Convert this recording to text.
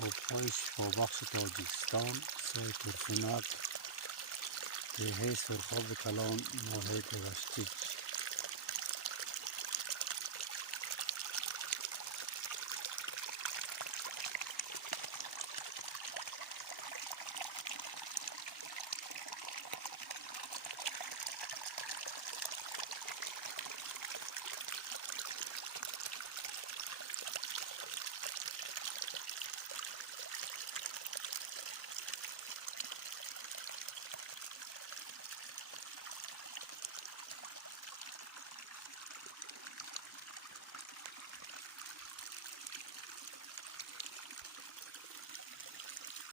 آبهای شفابخش تاجیکستان 3 پرسنت به حیث سرخاب کلان ناحیه رشتیج